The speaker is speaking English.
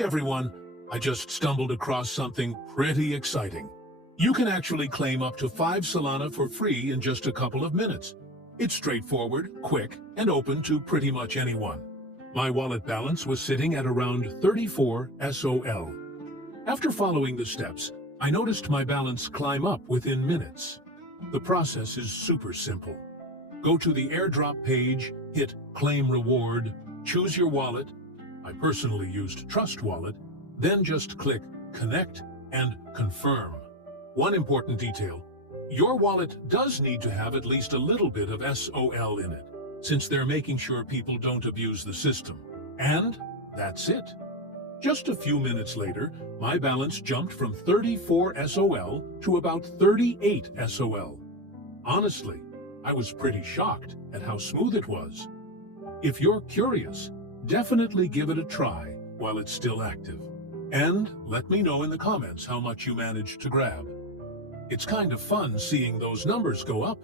Hey everyone, I just stumbled across something pretty exciting. You can actually claim up to 5 Solana for free in just a couple of minutes. It's straightforward, quick, and open to pretty much anyone. My wallet balance was sitting at around 34 SOL. After following the steps, I noticed my balance climb up within minutes. The process is super simple. Go to the airdrop page, hit Claim Reward, choose your wallet. I personally used Trust Wallet, then just click Connect and Confirm. One important detail, your wallet does need to have at least a little bit of SOL in it, since they're making sure people don't abuse the system. And that's it. Just a few minutes later, my balance jumped from 34 SOL to about 38 SOL. Honestly, I was pretty shocked at how smooth it was. If you're curious, definitely give it a try while it's still active. And let me know in the comments how much you managed to grab. It's kind of fun seeing those numbers go up.